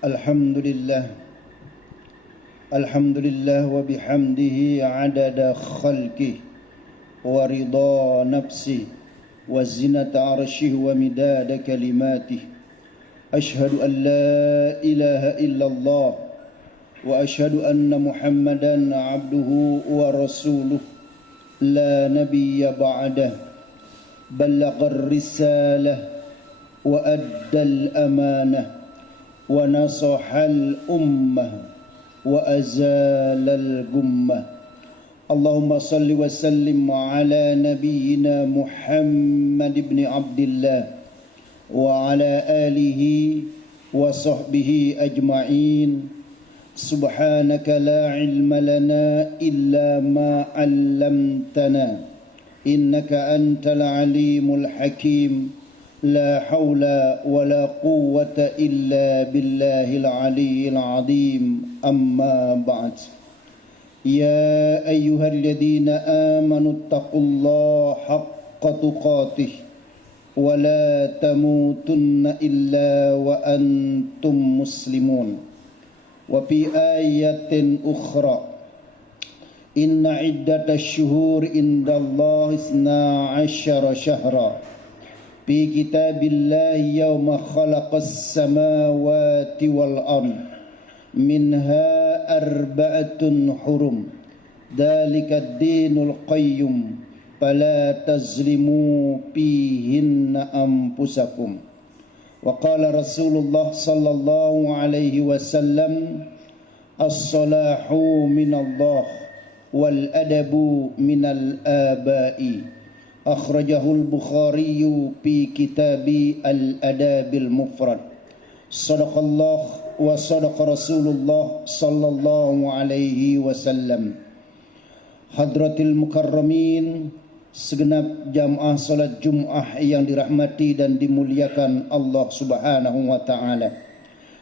Alhamdulillah, Alhamdulillah wa bihamdihi adada khalqih wa ridha nafsih wa zinata arshih wa midada kalimatih. Ashhadu an la ilaha illallah wa ashhadu anna Muhammadan abduhu wa rasuluh la nabiyya ba'dah. Ballagha risalah wa adda al-amanah wa nasahal ummah wa azalal gummah. Allahumma salli wa sallim ala nabiyyina Muhammad ibn Abdillah wa ala alihi wa sahbihi ajma'in. Subhanaka la ilma lana illa ma 'allamtana innaka antal alimul hakim. لا حول ولا قوة إلا بالله العلي العظيم. أما بعد. يا أيها الذين آمنوا اتقوا الله حق تقاته ولا تموتن إلا وأنتم مسلمون. وفي آية أخرى إن عدة الشهور عند الله 12 شهرا في كتاب الله يوم خلق السماوات والأرض منها 4 حرم ذلك الدين القيم فلا تظلموا فيهن أنفسكم. وقال رسول الله صلى الله عليه وسلم الصلاح من الله والأدب من الآباء. Akhrajahul Bukhari fi kitabi al-adabil mufrad. Sadaqallah wa sadaqa Rasulullah sallallahu alaihi wasallam. Hadratil mukarramin, segenap jamaah salat Jumat yang dirahmati dan dimuliakan Allah Subhanahu wa taala.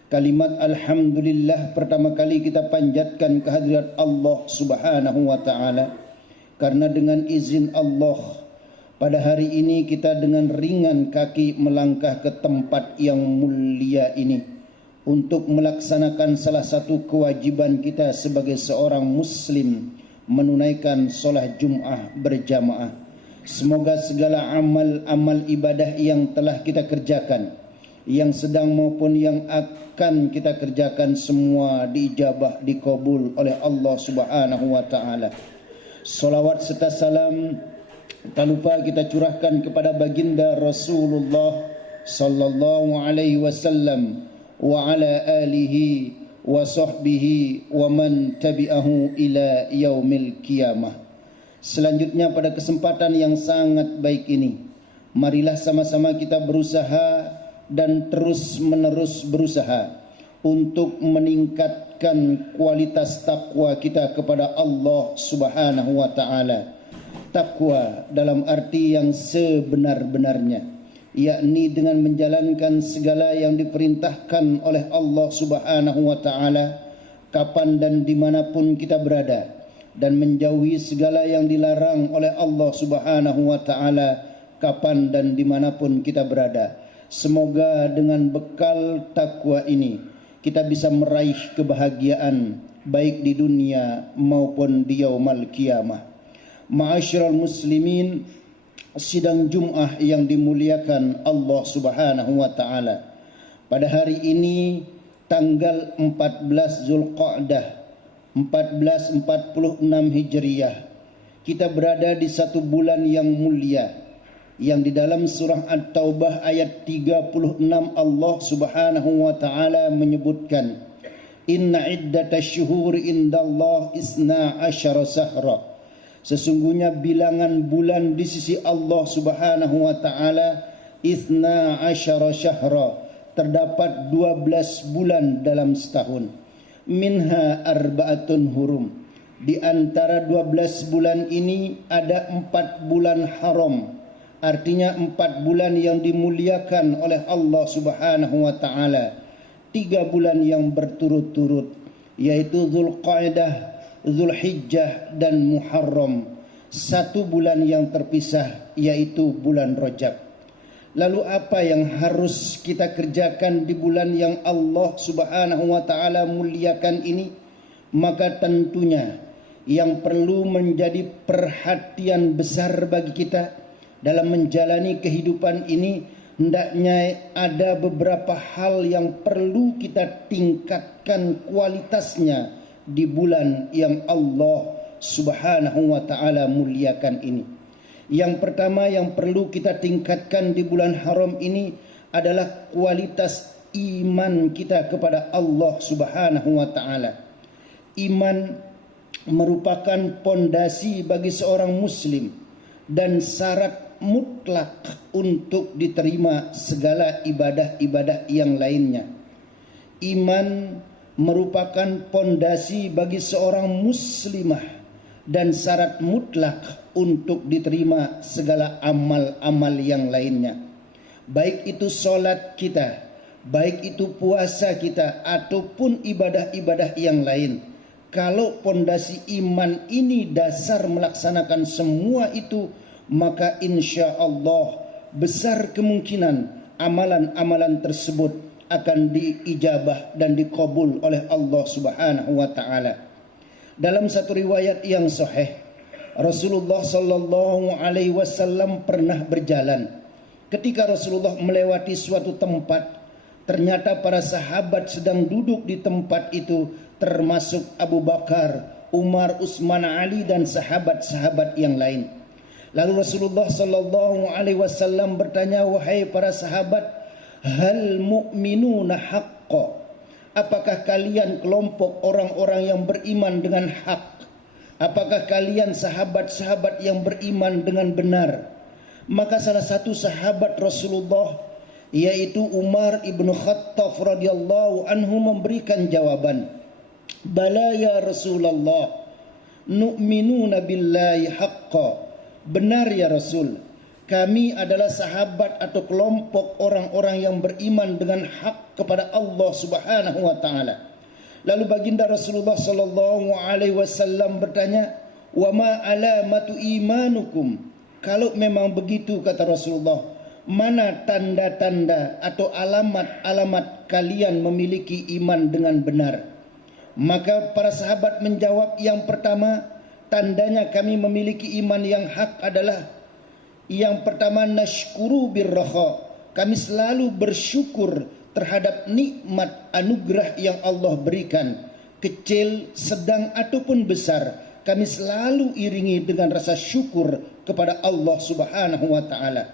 Kalimat alhamdulillah pertama kali kita panjatkan kehadirat Allah Subhanahu wa taala, karena dengan izin Allah pada hari ini kita dengan ringan kaki melangkah ke tempat yang mulia ini untuk melaksanakan salah satu kewajiban kita sebagai seorang muslim, menunaikan solat Jum'ah berjamaah. Semoga segala amal-amal ibadah yang telah kita kerjakan, yang sedang maupun yang akan kita kerjakan, semua diijabah, dikabul oleh Allah Subhanahu wa taala. Salawat serta salam tak lupa kita curahkan kepada baginda Rasulullah sallallahu alaihi wasallam wa ala alihi wa sahbihi wa man tabi'ahu ila yaumil qiyamah. Selanjutnya, pada kesempatan yang sangat baik ini, marilah sama-sama kita berusaha dan terus-menerus berusaha untuk meningkatkan kualitas takwa kita kepada Allah Subhanahu wa taala. Takwa dalam arti yang sebenar-benarnya, yakni dengan menjalankan segala yang diperintahkan oleh Allah Subhanahu wa taala kapan dan dimanapun kita berada, dan menjauhi segala yang dilarang oleh Allah Subhanahu wa taala kapan dan dimanapun kita berada. Semoga dengan bekal takwa ini kita bisa meraih kebahagiaan baik di dunia maupun di yaumul qiyamah. Ma'asyiral muslimin, sidang Jum'ah yang dimuliakan Allah Subhanahu wa taala. Pada hari ini tanggal 14 Zulqa'dah 1446 Hijriah, kita berada di satu bulan yang mulia, yang di dalam surah At-Taubah ayat 36 Allah Subhanahu wa taala menyebutkan, Inna iddatash syuhuri indallah 12 syahra. Sesungguhnya bilangan bulan di sisi Allah Subhanahu wa taala 12 syahra, terdapat 12 bulan dalam setahun. Minha 4 hurum. Di antara 12 bulan ini ada 4 bulan haram. Artinya 4 bulan yang dimuliakan oleh Allah Subhanahu wa taala. 3 bulan yang berturut-turut, yaitu Zulqa'dah, Zulhijjah dan Muharram. 1 bulan yang terpisah, yaitu bulan Rajab. Lalu apa yang harus kita kerjakan di bulan yang Allah Subhanahu wa taala muliakan ini? Maka tentunya yang perlu menjadi perhatian besar bagi kita dalam menjalani kehidupan ini, hendaknya ada beberapa hal yang perlu kita tingkatkan kualitasnya di bulan yang Allah Subhanahu wa taala muliakan ini. Yang pertama yang perlu kita tingkatkan di bulan haram ini adalah kualitas iman kita kepada Allah Subhanahu wa taala. Iman merupakan pondasi bagi seorang muslim dan syarat mutlak untuk diterima segala ibadah-ibadah yang lainnya. Iman merupakan pondasi bagi seorang muslimah dan syarat mutlak untuk diterima segala amal-amal yang lainnya. Baik itu solat kita, baik itu puasa kita, ataupun ibadah-ibadah yang lain. Kalau pondasi iman ini dasar melaksanakan semua itu, maka insya Allah besar kemungkinan amalan-amalan tersebut akan diijabah dan dikabul oleh Allah Subhanahu wa taala. Dalam satu riwayat yang sahih, Rasulullah sallallahu alaihi wasallam pernah berjalan. Ketika Rasulullah melewati suatu tempat, ternyata para sahabat sedang duduk di tempat itu, termasuk Abu Bakar, Umar, Utsman, Ali dan sahabat-sahabat yang lain. Lalu Rasulullah sallallahu alaihi wasallam bertanya, "Wahai para sahabat, hal mu'minuna haqqo?" Apakah kalian kelompok orang-orang yang beriman dengan hak? Apakah kalian sahabat-sahabat yang beriman dengan benar? Maka salah satu sahabat Rasulullah, yaitu Umar ibnu Khattab radhiyallahu anhu, memberikan jawaban, "Bala ya Rasulullah, nu'minuna billahi haqqa." Benar ya Rasul, kami adalah sahabat atau kelompok orang-orang yang beriman dengan hak kepada Allah Subhanahu wa taala. Lalu baginda Rasulullah sallallahu alaihi wasallam bertanya, "Wa ma alamatu imanukum?" Kalau memang begitu, kata Rasulullah, mana tanda-tanda atau alamat-alamat kalian memiliki iman dengan benar? Maka para sahabat menjawab, yang pertama, tandanya kami memiliki iman yang hak adalah yang pertama, nashkuru birraha. Kami selalu bersyukur terhadap nikmat anugerah yang Allah berikan, kecil, sedang ataupun besar. Kami selalu iringi dengan rasa syukur kepada Allah Subhanahu wa taala.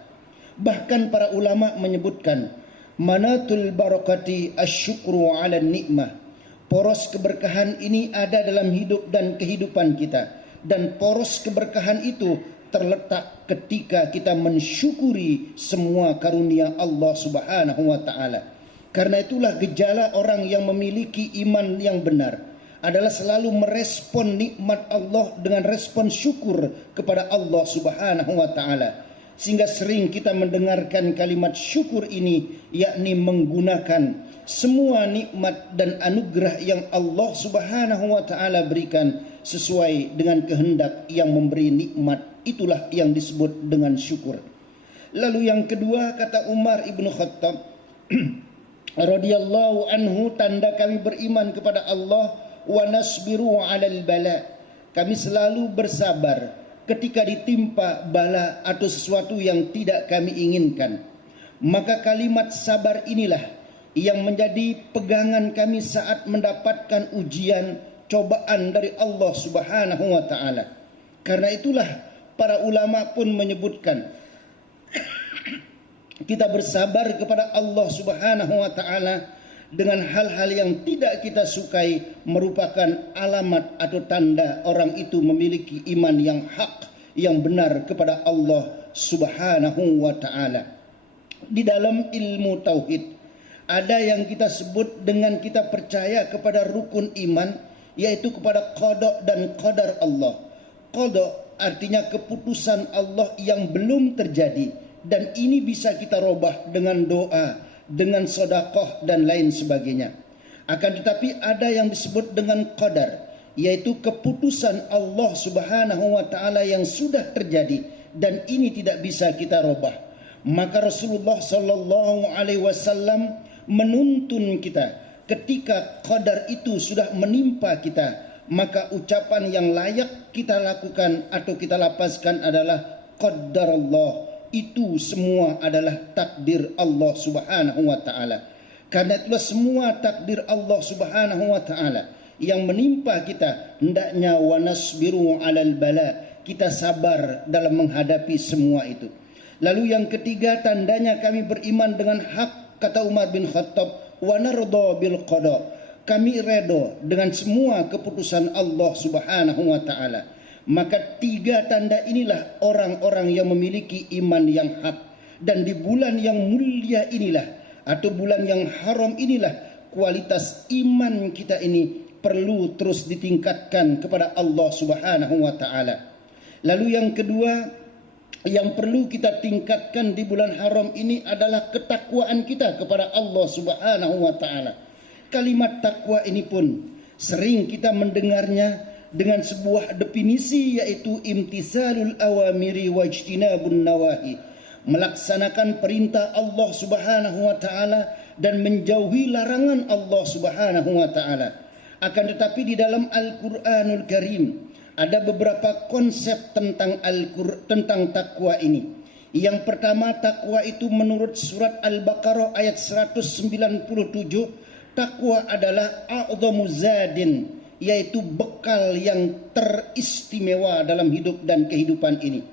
Bahkan para ulama menyebutkan, manatul barakati asyukru ala nikmah. Poros keberkahan ini ada dalam hidup dan kehidupan kita, dan poros keberkahan itu terletak ketika kita mensyukuri semua karunia Allah Subhanahu wa taala. Karena itulah gejala orang yang memiliki iman yang benar adalah selalu merespon nikmat Allah dengan respon syukur kepada Allah Subhanahu wa taala. Sehingga sering kita mendengarkan kalimat syukur ini, yakni menggunakan semua nikmat dan anugerah yang Allah Subhanahu wa taala berikan sesuai dengan kehendak yang memberi nikmat. Itulah yang disebut dengan syukur. Lalu yang kedua, kata Umar ibnu Khattab radhiyallahu anhu, tanda kami beriman kepada Allah, wa nasbiru 'alal bala. Kami selalu bersabar ketika ditimpa bala atau sesuatu yang tidak kami inginkan. Maka kalimat sabar inilah yang menjadi pegangan kami saat mendapatkan ujian, cobaan dari Allah Subhanahu wa taala. Karena itulah para ulama pun menyebutkan kita bersabar kepada Allah Subhanahu wa taala dengan hal-hal yang tidak kita sukai merupakan alamat atau tanda orang itu memiliki iman yang hak, yang benar kepada Allah Subhanahu wa taala. Di dalam ilmu tauhid ada yang kita sebut dengan kita percaya kepada rukun iman, yaitu kepada qada dan qadar Allah. Qada artinya keputusan Allah yang belum terjadi, dan ini bisa kita robah dengan doa, dengan sedekah dan lain sebagainya. Akan tetapi ada yang disebut dengan qadar, yaitu keputusan Allah Subhanahu wa taala yang sudah terjadi dan ini tidak bisa kita robah. Maka Rasulullah sallallahu alaihi wasallam menuntun kita ketika qadar itu sudah menimpa kita, maka ucapan yang layak kita lakukan atau kita lapaskan adalah qaddarallah. Itu semua adalah takdir Allah Subhanahu wa taala. Karena itulah semua takdir Allah Subhanahu wa taala yang menimpa kita, hendaknya wanasbiru alal bala, kita sabar dalam menghadapi semua itu. Lalu yang ketiga, tandanya kami beriman dengan hak, kata Umar bin Khattab, wa narda bil qada, kami redha dengan semua keputusan Allah Subhanahu wa taala. Maka tiga tanda inilah orang-orang yang memiliki iman yang hak. Dan di bulan yang mulia inilah, atau bulan yang haram inilah, kualitas iman kita ini perlu terus ditingkatkan kepada Allah Subhanahu wa taala. Lalu yang kedua yang perlu kita tingkatkan di bulan haram ini adalah ketakwaan kita kepada Allah Subhanahu wa taala. Kalimat takwa ini pun sering kita mendengarnya dengan sebuah definisi, yaitu imtisalul awamiri wajtinabun nawahi, melaksanakan perintah Allah Subhanahu wa taala dan menjauhi larangan Allah Subhanahu wa taala. Akan tetapi di dalam Al-Qur'anul Karim ada beberapa konsep tentang tentang takwa ini. Yang pertama, takwa itu menurut surat Al-Baqarah ayat 197, takwa adalah a'dhamu zadin, yaitu bekal yang teristimewa dalam hidup dan kehidupan ini.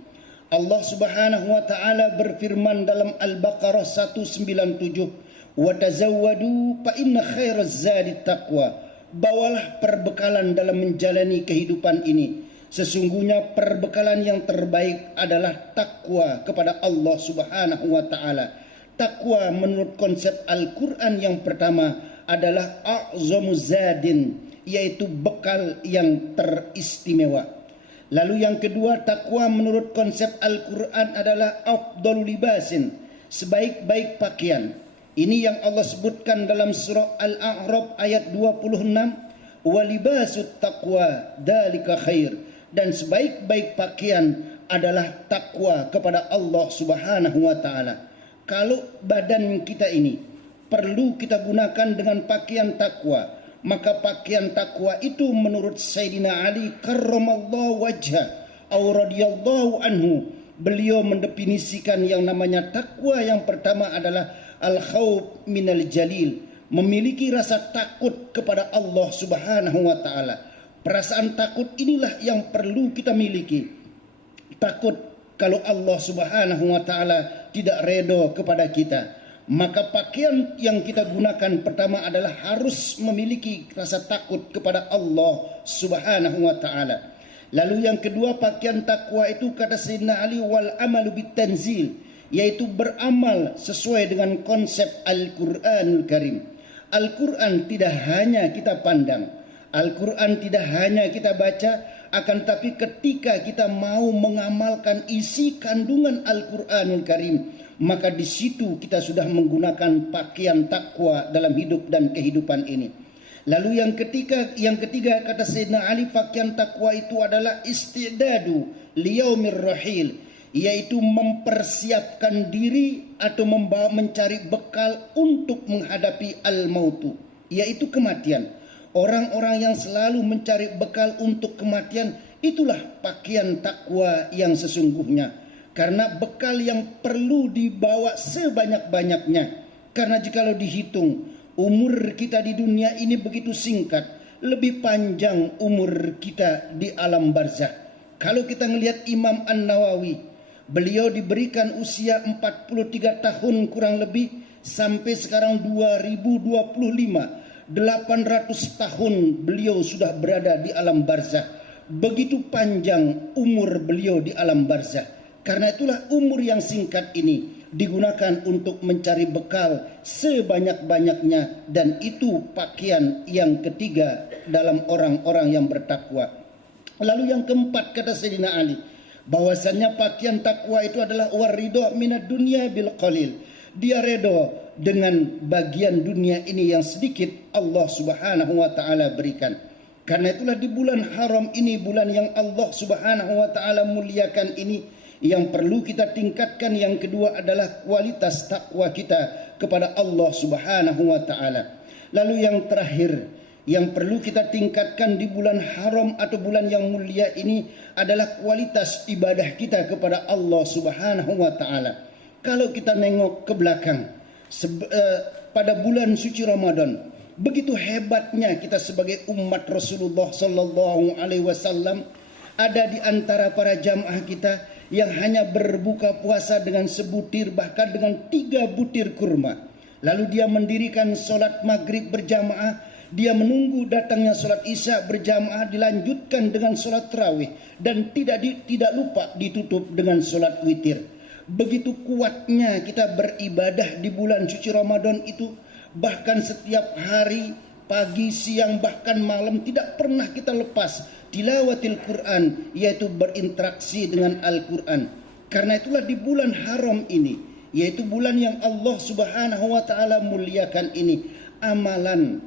Allah Subhanahu wa taala berfirman dalam Al-Baqarah 197, "Wa tazawwadu fa inna khairaz zadi taqwa." Bawalah perbekalan dalam menjalani kehidupan ini. Sesungguhnya perbekalan yang terbaik adalah takwa kepada Allah Subhanahu wa taala. Takwa menurut konsep Al-Qur'an yang pertama adalah a'zamu zadin, yaitu bekal yang teristimewa. Lalu yang kedua, takwa menurut konsep Al-Qur'an adalah afdalul libasin, sebaik-baik pakaian. Ini yang Allah sebutkan dalam surah Al-A'raf ayat 26, wa libasut taqwa dzalika khair, dan sebaik-baik pakaian adalah takwa kepada Allah Subhanahu wa taala. Kalau badan kita ini perlu kita gunakan dengan pakaian takwa, maka pakaian takwa itu menurut Sayyidina Ali karramallahu wajhah au radhiyallahu anhu, beliau mendefinisikan yang namanya takwa yang pertama adalah al-khawf minal jalil, memiliki rasa takut kepada Allah Subhanahu wa taala. Perasaan takut inilah yang perlu kita miliki. Takut kalau Allah Subhanahu wa taala tidak redha kepada kita. Maka pakaian yang kita gunakan pertama adalah harus memiliki rasa takut kepada Allah Subhanahu wa taala. Lalu yang kedua, pakaian takwa itu kata Sayyidina Ali wal amalu bitanzil, yaitu beramal sesuai dengan konsep Al-Qur'anul Karim. Al-Quran tidak hanya kita pandang, Al-Quran tidak hanya kita baca, akan tapi ketika kita mau mengamalkan isi kandungan Al-Quranul Karim, maka di situ kita sudah menggunakan pakaian takwa dalam hidup dan kehidupan ini. Lalu yang ketiga kata Sayyidina Ali, pakaian takwa itu adalah istidadu liyaumir rahil, yaitu mempersiapkan diri atau mencari bekal untuk menghadapi al-mautu, yaitu kematian. Orang-orang yang selalu mencari bekal untuk kematian, itulah pakaian takwa yang sesungguhnya. Karena bekal yang perlu dibawa sebanyak-banyaknya. Karena jikalau dihitung, umur kita di dunia ini begitu singkat, lebih panjang umur kita di alam barzakh. Kalau kita melihat Imam An-Nawawi, beliau diberikan usia 43 tahun kurang lebih, sampai sekarang 2025. 800 tahun beliau sudah berada di alam barzakh. Begitu panjang umur beliau di alam barzakh. Karena itulah umur yang singkat ini digunakan untuk mencari bekal sebanyak-banyaknya, dan itu pakaian yang ketiga dalam orang-orang yang bertakwa. Lalu yang keempat kata Sayyidina Ali, bahwasannya pakaian takwa itu adalah waridho minad dunya bil qalil. Dia redha dengan bagian dunia ini yang sedikit Allah Subhanahu wa taala berikan. Karena itulah di bulan haram ini, bulan yang Allah Subhanahu wa taala muliakan ini, yang perlu kita tingkatkan yang kedua adalah kualitas takwa kita kepada Allah Subhanahu wa taala. Lalu yang terakhir yang perlu kita tingkatkan di bulan haram atau bulan yang mulia ini adalah kualitas ibadah kita kepada Allah Subhanahu wa taala. Kalau kita nengok ke belakang pada bulan suci Ramadan, begitu hebatnya kita sebagai umat Rasulullah sallallahu alaihi wasallam. Ada di antara para jamaah kita yang hanya berbuka puasa dengan sebutir, bahkan dengan 3 butir kurma. Lalu dia mendirikan solat maghrib berjamaah, dia menunggu datangnya solat isya berjamaah, dilanjutkan dengan solat tarawih, dan tidak lupa ditutup dengan solat witir. Begitu kuatnya kita beribadah di bulan suci Ramadan itu, bahkan setiap hari, pagi, siang, bahkan malam tidak pernah kita lepas tilawatil Quran, yaitu berinteraksi dengan Al-Quran. Karena itulah di bulan haram ini, yaitu bulan yang Allah Subhanahu wa taala muliakan ini, amalan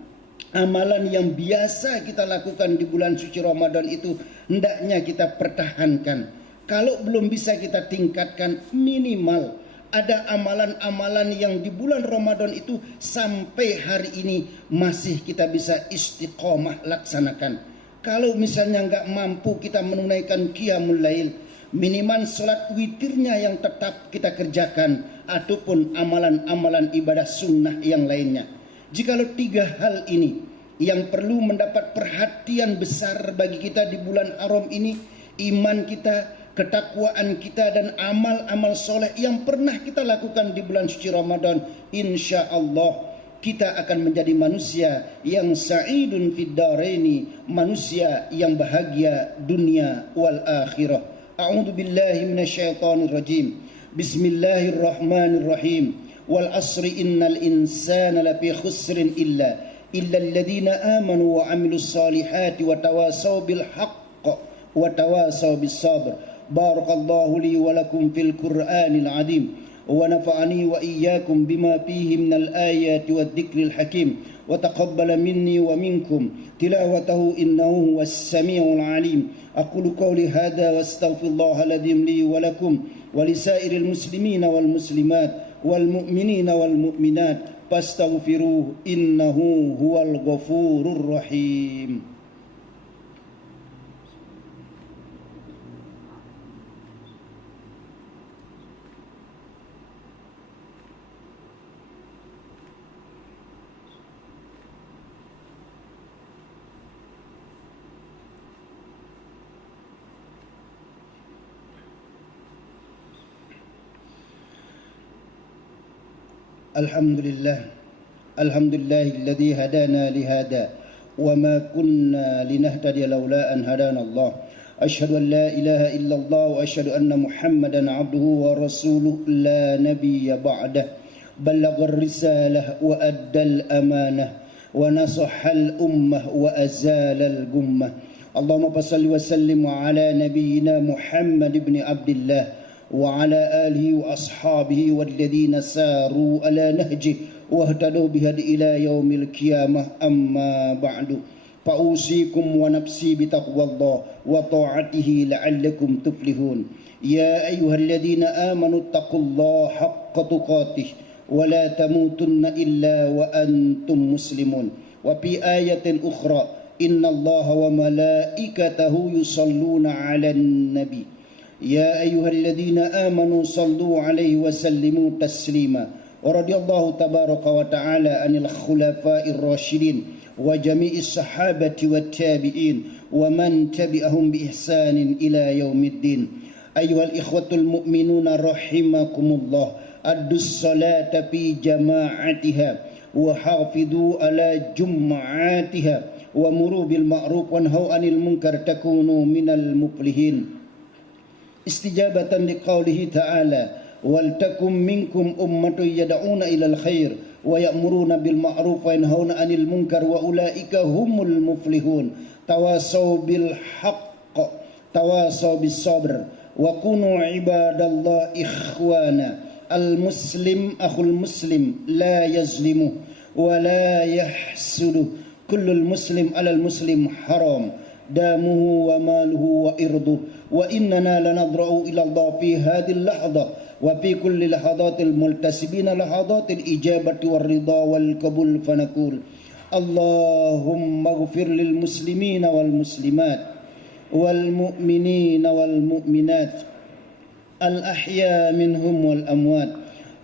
yang biasa kita lakukan di bulan suci Ramadan itu hendaknya kita pertahankan. Kalau belum bisa kita tingkatkan, minimal ada amalan-amalan yang di bulan Ramadan itu sampai hari ini masih kita bisa istiqomah laksanakan. Kalau misalnya enggak mampu kita menunaikan qiyamul lail, minimal salat witirnya yang tetap kita kerjakan, ataupun amalan-amalan ibadah sunnah yang lainnya. Jikalau 3 hal ini yang perlu mendapat perhatian besar bagi kita di bulan haram ini, iman kita, ketakwaan kita, dan amal-amal soleh yang pernah kita lakukan di bulan suci Ramadan, insya Allah kita akan menjadi manusia yang sa'idun fid daraini, manusia yang bahagia dunia wal akhirah. A'udzu billahi minasyaitonir rajim. Bismillahirrahmanirrahim. Wal asri innal insana lafi khusrin illa alladhina amanu wa amilus solihati wa tawasaw bil haqq wa tawasaw bis sabr. Barakallahu li wa lakum fil Qur'anil azim. ونفعني وإياكم بما فيه من الآيات والذكر الحكيم وتقبل مني ومنكم تلاوته إنه هو السميع العليم. أقول قولي هذا واستغفر الله العظيم لي ولكم ولسائر المسلمين والمسلمات والمؤمنين والمؤمنات فاستغفروه إنه هو الغفور الرحيم. Alhamdulillah, alhamdulillahilladzi hadana lihada wa ma kunna linahtadiya laula an hadana Allah. Asyhadu an la ilaha illallah wa asyhadu anna Muhammadan abduhu wa rasuluhu la nabiyya ba'dah. Ballagha ar-risalah wa adda al-amanah wa nasaha al-ummah wa azala al-gummah. Allahumma salli wa sallim ala nabiyyina Muhammad ibn Abdullah وعلى آله وأصحابه والذين ساروا على نهجه واهتدوا بهدي إلى يوم القيامة. أما بعد فأوصيكم ونفسي بتقوى الله وطاعته لعلكم تفلحون. يا أيها الذين آمنوا اتقوا الله حق تقاته ولا تموتن إلا وأنتم مسلمون. وفي آية أخرى إن الله وملائكته يصلون على النبي يا أيها الذين آمنوا صلوا عليه وسلموا تسليما. ورضي الله تبارك وتعالى عن الخلفاء الراشدين وجميع الصحابة والتابعين ومن تبعهم بإحسان إلى يوم الدين. أيها الإخوة المؤمنون رحمكم الله، أدوا الصلاة في جماعتها وحافظوا على جمعاتها ومروا بالمعروف وانهوا عن المنكر تكونوا من المفلحين. استجابة لقوله تعالى ولتكن منكم أمة يدعون إلى الخير ويأمرون بالمعروف وينهون عن المنكر وأولئك هم المفلحون. تواصوا بالحق تواصوا بالصبر وكونوا عباد الله إخوانا. المسلم أخو المسلم لا يظلمه ولا يحسده. كل المسلم على المسلم حرام دمه وماله وإرضه وإننا لنضرأ إلى الله في هذه اللحظة وفي كل لحظات الملتسبين لحظات الإجابة والرضا والقبول فنقول اللهم اغفر للمسلمين والمسلمات والمؤمنين والمؤمنات الأحياء منهم والأموات.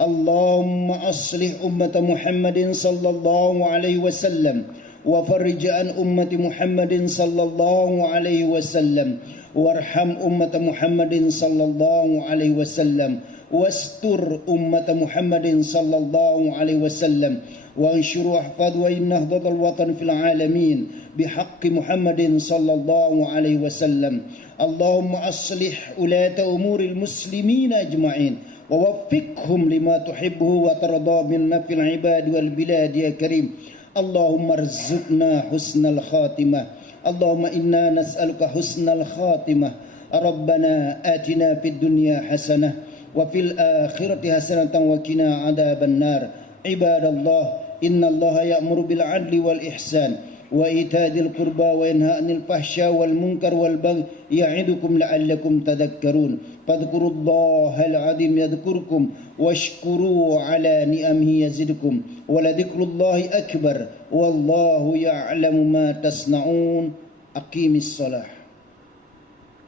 اللهم أصلح أمة محمد صلى الله عليه وسلم وفرج عن أمة محمد صلى الله عليه وسلم وارحم أمة محمد صلى الله عليه وسلم واستر أمة محمد صلى الله عليه وسلم وانشر واحفظ وإن نهضة الوطن في العالمين بحق محمد صلى الله عليه وسلم. اللهم أصلح ولاة أمور المسلمين أجمعين ووفقهم لما تحبه وترضى منا في العباد والبلاد يا كريم. اللهم ارزقنا حسن الخاتمة. اللهم إنا نسألك حسن الخاتمة. ربنا آتنا في الدنيا حسنة وفي الآخرة حسنة وقنا عذاب النار. عباد الله إن الله يأمر بالعدل والإحسان وإيتاء ذي القربى وينهى عن الفحشاء والمنكر والبغي يعظكم لعلكم تذكرون. فاذكروا الله العظيم يذكركم واشكروا على نعمه يزدكم ولذكر الله أكبر والله يعلم ما تصنعون. أقيم الصلاة.